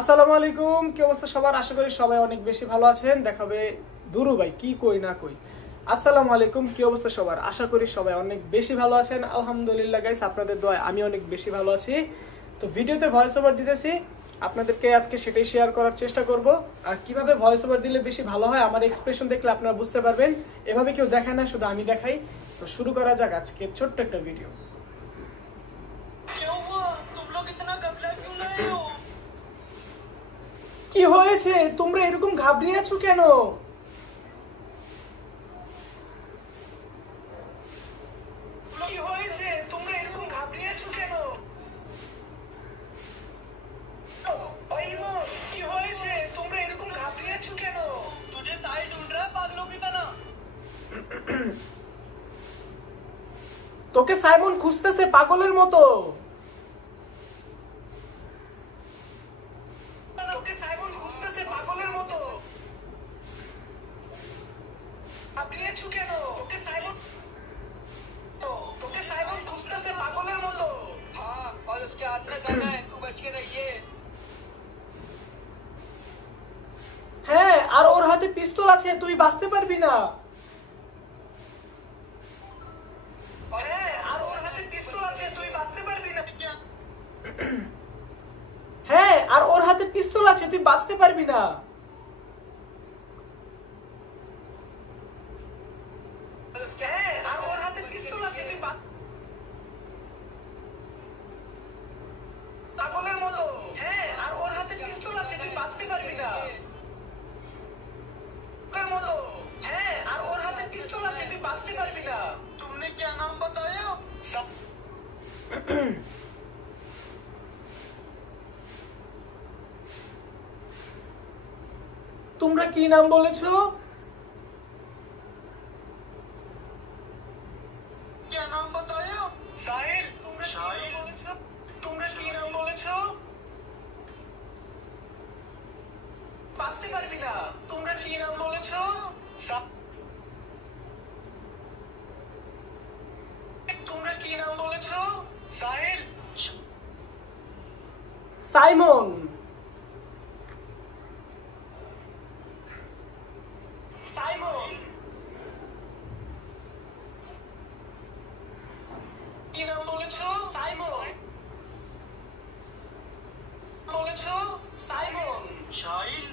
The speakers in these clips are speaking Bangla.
আসসালামু আলাইকুম, কি অবস্থা সবার? আশা করি সবাই অনেক বেশি ভালো আছেন। দেখাবে দুরু ভাই কি কই না কই। আসসালামু আলাইকুম, কি অবস্থা সবার? আশা করি সবাই অনেক বেশি ভালো আছেন। আলহামদুলিল্লাহ গাইস, আপনাদের দোয়ায় আমি অনেক বেশি ভালো আছি। তো ভিডিওতে ভয়েস ওভার দিতেছি, আপনাদেরকে আজকে সেটাই শেয়ার করার চেষ্টা করব। আর কিভাবে ভয়েস ওভার দিলে বেশি ভালো হয়, আমার এক্সপ্রেশন দেখলে আপনারা বুঝতে পারবেন। এভাবে কেউ দেখায় না, শুধু আমি দেখাই। তো শুরু করা যাক আজকে ছোট্ট একটা ভিডিও। কি হয়েছে? তোমরা এরকম ঘাবড়িয়ে আছো কেন? কি হয়েছে? তোমরা এরকম ঘাবড়িয়ে আছো কেন? কি হয়েছে? তোমরা এরকম ঘাবড়িয়ে আছো কেন? तुझे साहिल ढूंढ रहा है पागलों की तरह। তোকে সাইমন খুঁজতেছে পাগলের মতো। তোকে সাইমন খুঁজতেছে পাগলের মতো। ঘাবড়িয়েছো কেন? তোকে সাইমন খুঁজতেছে পাগলের মতো। हाँ, और उसके हाथ में गन है, तू बच के रहिए। হ্যাঁ, আর ওর হাতে পিস্তল আছে, তুই বাঁচতে পারবি না। হ্যাঁ, আর ওর হাতে পিস্তল আছে, তুই বাঁচতে পারবি না। হ্যাঁ, আর ওর হাতে পিস্তল আছে, তুই বাঁচতে পারবি না। হ্যাঁ, আর ওর হাতে পিস্তল আছে, তুই পাগলের মতো। হ্যাঁ, আর ওর হাতে পিস্তল আছে, তুই বাঁচতে পারবি না। মতো। হ্যাঁ, আর ওর হাতে পিস্তল আছে, তুই বাঁচতে পারবি না। तुमने क्या नाम बताया? তোমরা কি নাম বলেছো? क्या नाम बताया? साहिल। তোমরা কি নাম বলেছো? বাঁচতে পারবি না। তোমরা কি নাম বলেছো? তোমরা কি নাম বলেছো? साहिल। সাইমন। সাইমন। কি নাম বলেছো? সাইমন। বলেছো? সাইমন। साहिल,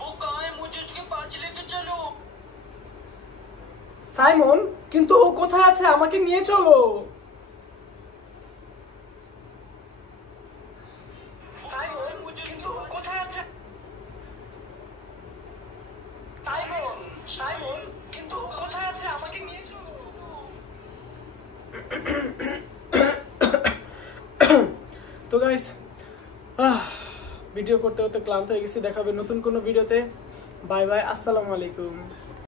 वो कहाँ है? मुझे उसके पास लेके चलो। সাইমন, কিন্তু ও কোথায় আছে? আমাকে নিয়ে চলো। সাইমন, কিন্তু ও কোথায় আছে? সাইমন, কিন্তু ও কোথায় আছে? আমাকে নিয়ে চলো। তো গাইস, ভিডিও করতে করতে ক্লান্ত হয়ে গেছি। দেখাবে নতুন কোনো ভিডিওতে। বাই বাই, আসসালামু আলাইকুম।